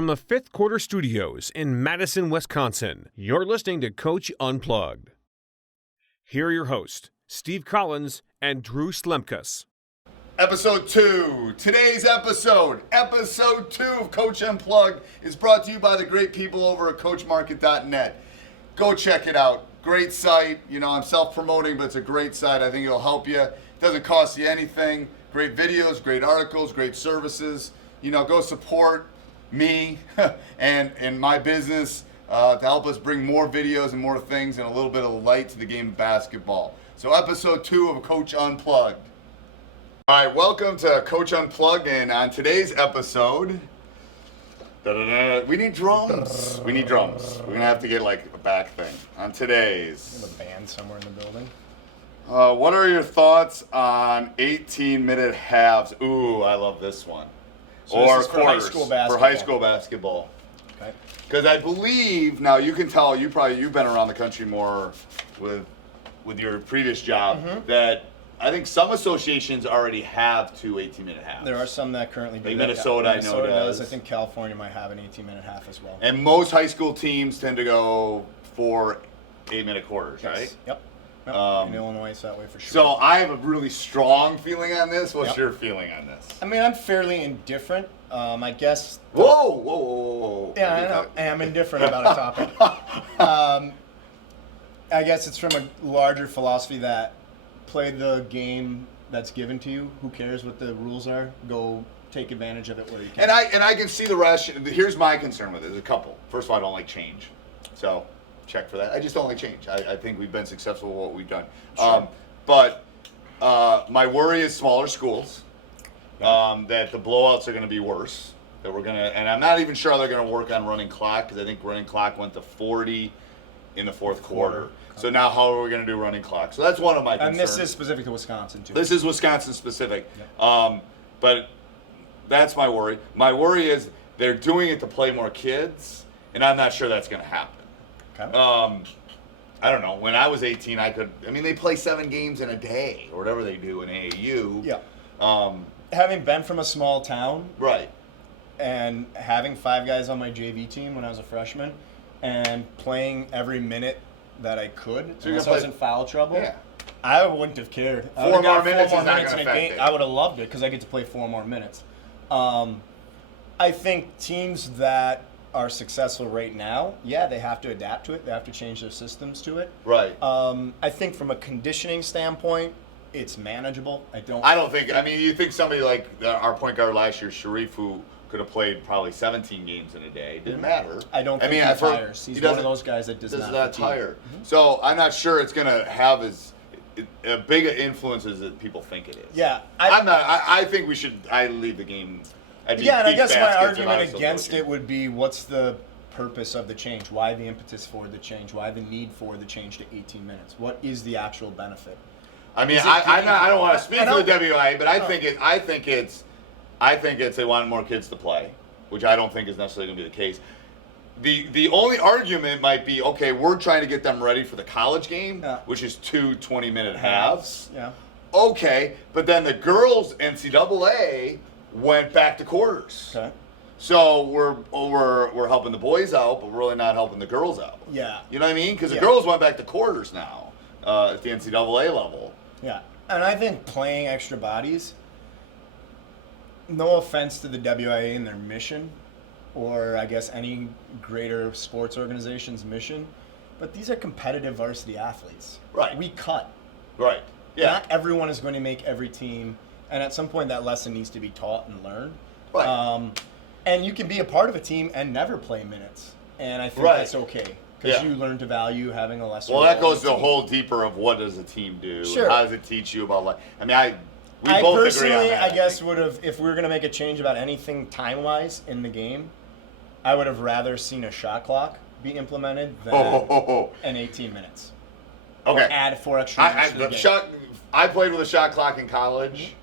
From the Fifth Quarter Studios in Madison, Wisconsin, you're listening to Coach Unplugged. Here are your hosts, Steve Collins and Drew Slemkus. Episode 2. Today's episode 2 of Coach Unplugged, is brought to you by the great people over at CoachMarket.net. Go check it out. Great site. You know, I'm self-promoting, but it's a great site. I think it'll help you. It doesn't cost you anything. Great videos, great articles, great services. You know, go support me and my business to help us bring more videos and more things and a little bit of light to the game of basketball. So episode 2 of Coach Unplugged. All right, welcome to Coach Unplugged, and on today's episode, we need drums. We need drums. We're gonna have to get like a back thing on today's. A band somewhere in the building. What are your thoughts on 18-minute halves? Ooh, I love this one. So or this is for quarters high school basketball. for high school basketball. Okay. Because I believe now you can tell you've been around the country more with your previous job that I think some associations already have 2 18-minute halves. There are some that currently do. Like that. Minnesota, I know does. I think California might have an 18-minute half as well. And most high school teams tend to go for 8-minute quarters, Yes. right? Yep. In Illinois, it's that way for sure. So I have a really strong feeling on this. What's your feeling on this? I mean, I'm fairly indifferent. I guess. Whoa. Yeah, I know. I am indifferent about a topic. I guess it's from a larger philosophy that play the game that's given to you. Who cares what the rules are? Go take advantage of it where you can. And I can see the rationale. Here's my concern with it. There's a couple. First of all, I don't like change. So check for that. I just don't like change. I think we've been successful with what we've done. Sure. But my worry is smaller schools. That the blowouts are going to be worse. That we're going to, and I'm not even sure they're going to work on running clock, because I think running clock went to 40 in the fourth quarter. So now how are we going to do running clock? So that's one of my concerns. And this is specific to Wisconsin too. This is Wisconsin specific. Yep. But that's my worry. My worry is they're doing it to play more kids, and I'm not sure that's going to happen. Okay. I don't know. When I was 18, they play 7 games in a day or whatever they do in AAU. Yeah. Having been from a small town. Right. And having 5 guys on my JV team when I was a freshman, and playing every minute that I could, so unless I was in foul trouble, I wouldn't have cared. 4 more minutes is not going to affect it. I would have loved it because I get to play 4 more minutes. I think teams that are successful right now, they have to adapt to it. They have to change their systems to it. Right. I think from a conditioning standpoint, it's manageable. I don't think. I mean, you think somebody like our point guard last year, Sharif, who could have played probably 17 games in a day. Didn't matter. I don't think he tires. He's one of those guys that does not tire. So I'm not sure it's going to have as big an influence as people think it is. Yeah. I think we should. I leave the game. And I guess my argument against it would be, what's the purpose of the change? Why the impetus for the change? Why the need for the change to 18 minutes? What is the actual benefit? I mean, I don't want to speak for the WIA, but I think it's they want more kids to play, which I don't think is necessarily going to be the case. The only argument might be, okay, we're trying to get them ready for the college game, which is 2 20-minute halves. Yeah. Okay, but then the girls' NCAA went back to quarters. Okay. So we're helping the boys out, but we're really not helping the girls out. Yeah. You know what I mean? Because the girls went back to quarters now at the NCAA level. Yeah, and I think playing extra bodies, no offense to the WIA and their mission, or I guess any greater sports organization's mission, but these are competitive varsity athletes. Right. We cut. Right. Yeah. Not everyone is going to make every team, and at some point that lesson needs to be taught and learned. Right. And you can be a part of a team and never play minutes, and I think that's okay. Because you learn to value having a lesser. Well, that goes to a whole deeper of what does a team do? Sure. How does it teach you about life? I mean, we I both personally, agree on that. I guess, would have, if we were going to make a change about anything time-wise in the game, I would have rather seen a shot clock be implemented than an 18 minutes. Okay. Or add 4 extra minutes to the game. I played with a shot clock in college.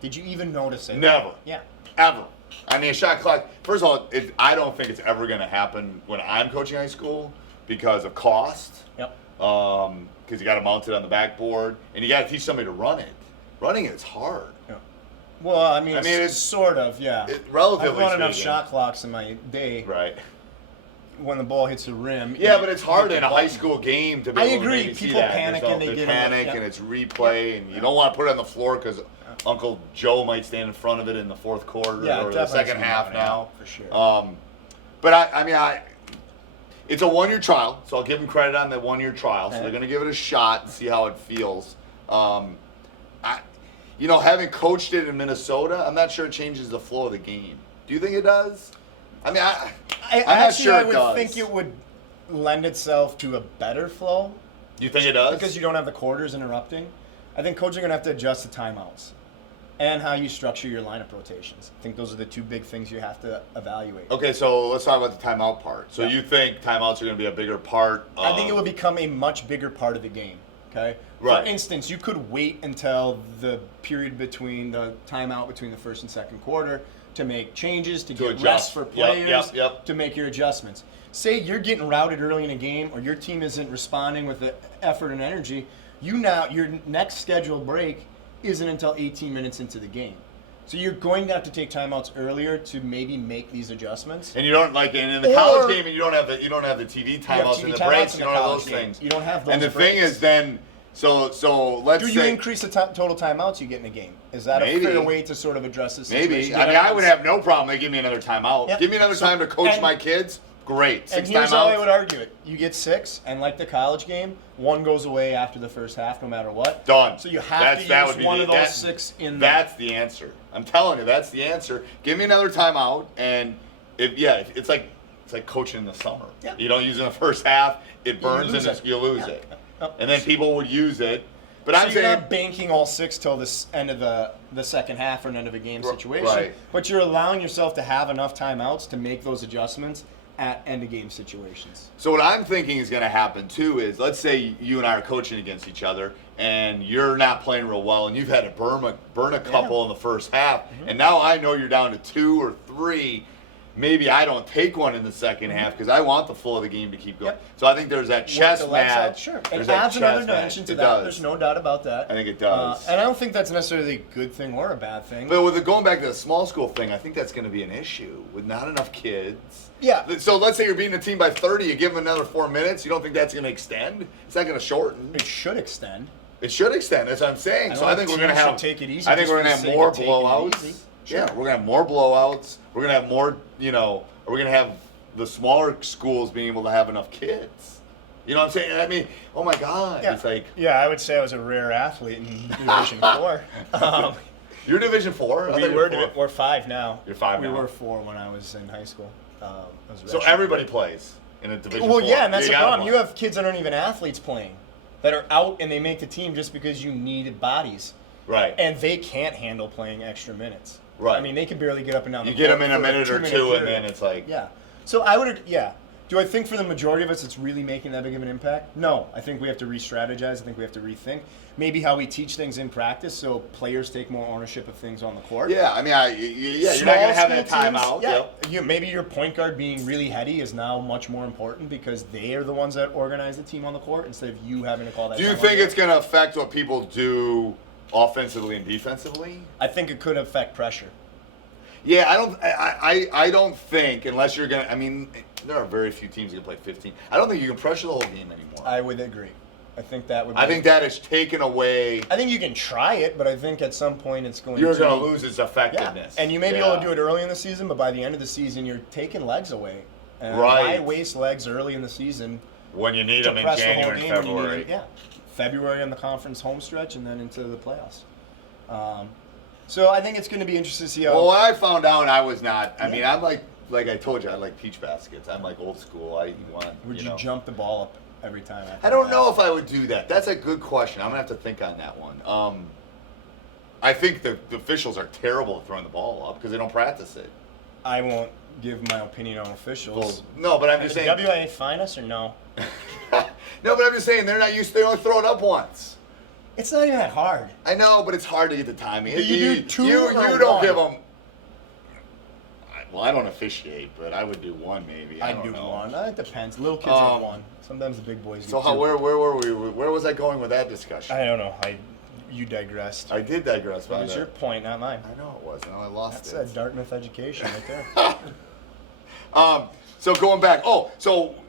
Did you even notice it? Never. Yeah. Ever. I mean, a shot clock, first of all, I don't think it's ever going to happen when I'm coaching high school because of cost. Yep. Because you got to mount it on the backboard, and you got to teach somebody to run it. Running it's hard. Yeah. Well, I mean it's sort of, yeah. Relatively I've run enough speaking. shot clocks in my day. Right. When the ball hits the rim. Yeah, but it's hard in a high school game to be able to maybe see People that. panic and they get panic and it's replay and you don't want to put it on the floor because Uncle Joe might stand in front of it in the fourth quarter or the second half now. For sure. But it's a 1-year trial, so I'll give them credit on the 1-year trial. So they're going to give it a shot and see how it feels. Having coached it in Minnesota, I'm not sure it changes the flow of the game. Do you think it does? I'm not sure it does. I would think it would lend itself to a better flow. You think it does? Because you don't have the quarters interrupting. I think coaches are going to have to adjust the timeouts and how you structure your lineup rotations. I think those are the two big things you have to evaluate. Okay, so let's talk about the timeout part. So you think timeouts are going to be a bigger part of... I think it will become a much bigger part of the game. Okay? Right. For instance, you could wait until the period between the timeout between the first and second quarter to make changes, to get adjust. rest for players, Yep. to make your adjustments. Say you're getting routed early in a game or your team isn't responding with the effort and energy, your next scheduled break isn't until 18 minutes into the game. So you're going to have to take timeouts earlier to maybe make these adjustments. And you don't and in the college game, and you don't have the TV timeouts and the breaks. You don't have those things. You don't have those. And the breaks. thing is, then so let's do you increase the total timeouts you get in a game? Is that a fair way to sort of address this situation? Maybe. I would have no problem. They give me another timeout. Yep. Give me another time to coach my kids. Great. 6 and here's timeouts. how I would argue it. You get 6, and like the college game, 1 goes away after the first half, no matter what. Done. So you have to use one of those 6 in there. That's the answer. I'm telling you, that's the answer. Give me another timeout, and it's like coaching in the summer. Yep. You don't use it in the first half, it burns and you lose it. And then people would use it. But so I'm you're saying not banking all 6 till the end of the second half or an end of a game situation. Right. But you're allowing yourself to have enough timeouts to make those adjustments at end of game situations. So what I'm thinking is going to happen too is, let's say you and I are coaching against each other and you're not playing real well and you've had to burn a couple in the first half, and now I know you're down to 2 or 3. Maybe I don't take one in the second half because I want the flow of the game to keep going. Yep. So I think there's that chess match. Sure. There's It adds another chess match. dimension to It that. does. There's no doubt about that. I think it does. And I don't think that's necessarily a good thing or a bad thing. But with going back to the small school thing, I think that's going to be an issue with not enough kids. Yeah. So let's say you're beating a team by 30, you give them another 4 minutes. You don't think that's going to extend? It's not going to shorten. It should extend. It should extend. That's what I'm saying. So I think we're going to have. Take it easy. I think we're going to have more Sure. blowouts. Yeah, we're going to have more blowouts. We're going to have more. We're going to have the smaller schools being able to have enough kids. You know what I'm saying? I mean, oh my God. Yeah. It's like. Yeah, I would say I was a rare athlete in Division 4. You're Division 4? We're 5 now. You're 5 now. We were 4 when I was in high school. So everybody plays in a Division 4. Well, yeah, and that's the problem. You have kids that aren't even athletes playing, that are out and they make the team just because you needed bodies. Right. And they can't handle playing extra minutes. Right. I mean, they can barely get up and down the court. You get them in a for minute or 2, period. and then it's like... Yeah. So I would, Do I think for the majority of us it's really making that big of an impact? No. I think we have to re-strategize. I think we have to rethink maybe how we teach things in practice so players take more ownership of things on the court. Yeah, I mean, you're not going to have that timeout. Yeah. Maybe your point guard being really heady is now much more important because they are the ones that organize the team on the court instead of you having to call that. Do you think it's going to affect what people do offensively and defensively? I think it could affect pressure. Yeah, I don't think, unless you're going to, I mean, there are very few teams that can play 15. I don't think you can pressure the whole game anymore. I would agree. I think that would be... I think that is taken away. I think you can try it, but I think at some point it's going You're going to lose its effectiveness. Yeah. And you may be able to do it early in the season, but by the end of the season, you're taking legs away. And why waste legs early in the season when you need them in January and February? February on the conference home stretch and then into the playoffs. So I think it's going to be interesting to see how... Well, when I found out, I was not... I mean, I'm like I told you, I like peach baskets. I'm like old school. Would you jump the ball up every time? I don't know if I would do that. That's a good question. I'm going to have to think on that one. I think the officials are terrible at throwing the ball up because they don't practice it. I won't give my opinion on officials. Well, no, but I'm just saying... Did WIA fine us or no? No, but I'm just saying they're not used to... They only throw it up once. It's not even that hard. I know, but it's hard to get the timing. You do 2 You or don't 1? give them... Well, I don't officiate, but I would do 1 maybe. I'd do 1. It depends. Little kids have 1. Sometimes the big boys do 2. So where were we? Where was I going with that discussion? I don't know. You digressed. I did digress. That was your point, not mine. I know it was. Now I lost That's it. a Dartmouth education right there. So going back,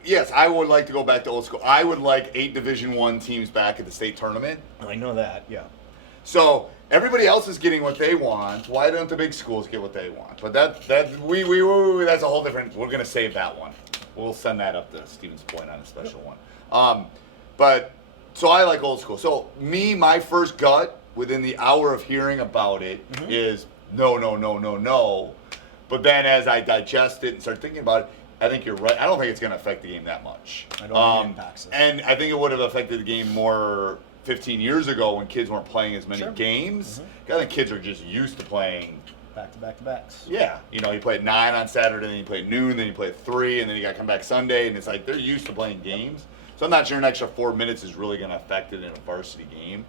yes, I would like to go back to old school. I would like 8 Division I teams back at the state tournament. I know that, yeah. So everybody else is getting what they want. Why don't the big schools get what they want? But that's a whole different. We're gonna save that one. We'll send that up to Stevens Point on a special one. But so I like old school. So my first gut within the hour of hearing about it is no. But then as I digest it and start thinking about it, I think you're right. I don't think it's going to affect the game that much. I don't think it impacts it. And I think it would have affected the game more 15 years ago when kids weren't playing as many Sure. games. I think kids are just used to playing. Back-to-backs. Yeah. You play at 9 on Saturday, then you play at noon, then you play at 3, and then you got to come back Sunday. And it's like they're used to playing games. So I'm not sure an extra 4 minutes is really going to affect it in a varsity game.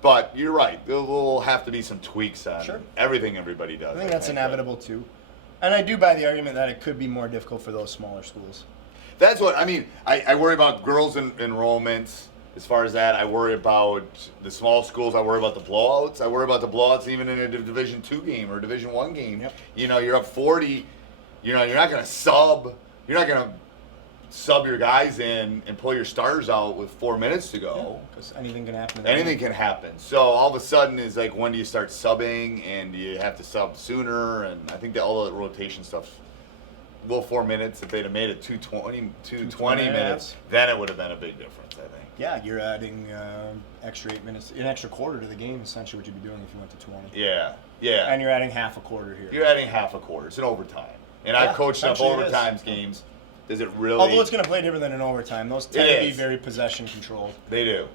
But you're right. There will have to be some tweaks on everything everybody does. I think that's inevitable, too. And I do buy the argument that it could be more difficult for those smaller schools. That's what I mean. I worry about girls' enrollments. As far as that, I worry about the small schools. I worry about the blowouts. I worry about the blowouts even in a Division II game or a Division I game. Yep. You're up 40. You're not going to sub. You're not going to sub your guys in and pull your starters out with 4 minutes to go. Because anything can happen. Anything can happen. So all of a sudden is like, when do you start subbing, and do you have to sub sooner? And I think that all the rotation stuff, 4 minutes, if they'd have made it 220 minutes, then it would have been a big difference, I think. Yeah, you're adding extra 8 minutes, an extra quarter to the game, essentially what you'd be doing if you went to 20. Yeah. And you're adding half a quarter here. You're adding half a quarter. It's an overtime. And I've coached up overtimes games. Does it really? Although it's going to play different than an overtime. Those tend to be very possession controlled. They do.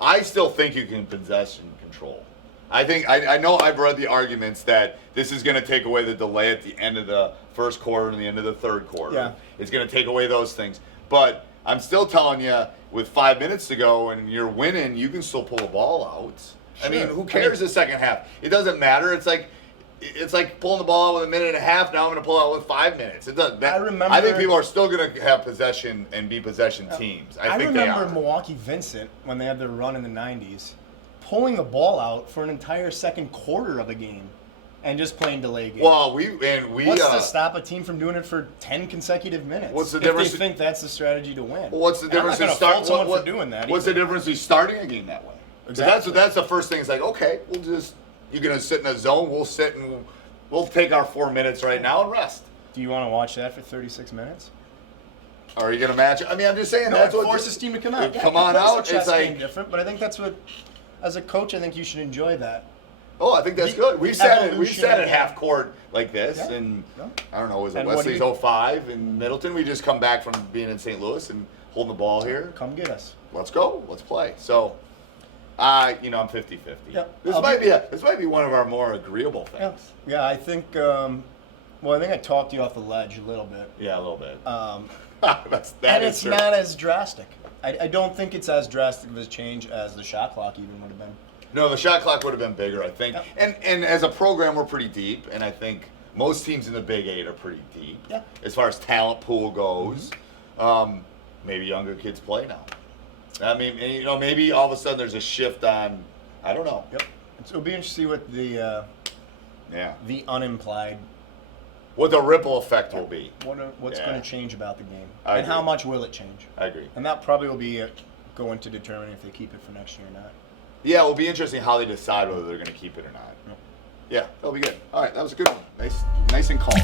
I still think you can possession control. I know I've read the arguments that this is going to take away the delay at the end of the first quarter and the end of the third quarter. Yeah. It's going to take away those things. But I'm still telling you, with 5 minutes to go and you're winning, you can still pull a ball out. Sure. I mean, who cares the second half? It doesn't matter. It's like pulling the ball out with a minute and a half. Now I'm going to pull out with 5 minutes. It doesn't. I think people are still going to have possession and be possession teams. I think they are. I remember Milwaukee Vincent, when they had their run in the 90s, pulling the ball out for an entire second quarter of a game and just playing delay games. Well, what's to stop a team from doing it for 10 consecutive minutes? What's the difference? If they think that's the strategy to win. Well, what's the difference in starting someone for doing that? What's the difference in starting a game that way? Exactly. That's the first thing. It's like, okay, you're going to sit in a zone. We'll sit and we'll take our 4 minutes right now and rest. Do you want to watch that for 36 minutes? Are you going to match it? I mean, I'm just saying that's what what forces team to come out. Come on out. It's like different, but I think that's what, as a coach, I think you should enjoy that. Oh, I think that's good. We've sat at half court like this, and I don't know, was it Wesley's 05 in Middleton? We just come back from being in St. Louis and holding the ball here. Come get us. Let's go. Let's play. So, I'm 50-50. Yep. This might be one of our more agreeable things. Yeah, I think. I think I talked you off the ledge a little bit. Yeah, a little bit. It's true. Not as drastic. I don't think it's as drastic of a change as the shot clock even would have been. No, the shot clock would have been bigger, I think. Yep. And as a program, we're pretty deep, and I think most teams in the Big 8 are pretty deep. Yeah. As far as talent pool goes, maybe younger kids play now. I mean, maybe all of a sudden there's a shift on. I don't know. Yep. It'll be interesting to see what the unimplied. What the ripple effect will be. What's going to change about the game, I and agree. how much will it change? I agree. And that probably will be going to determine if they keep it for next year or not. Yeah, it will be interesting how they decide whether they're going to keep it or not. Yep. Yeah, that'll be good. All right, that was a good one. Nice and calm.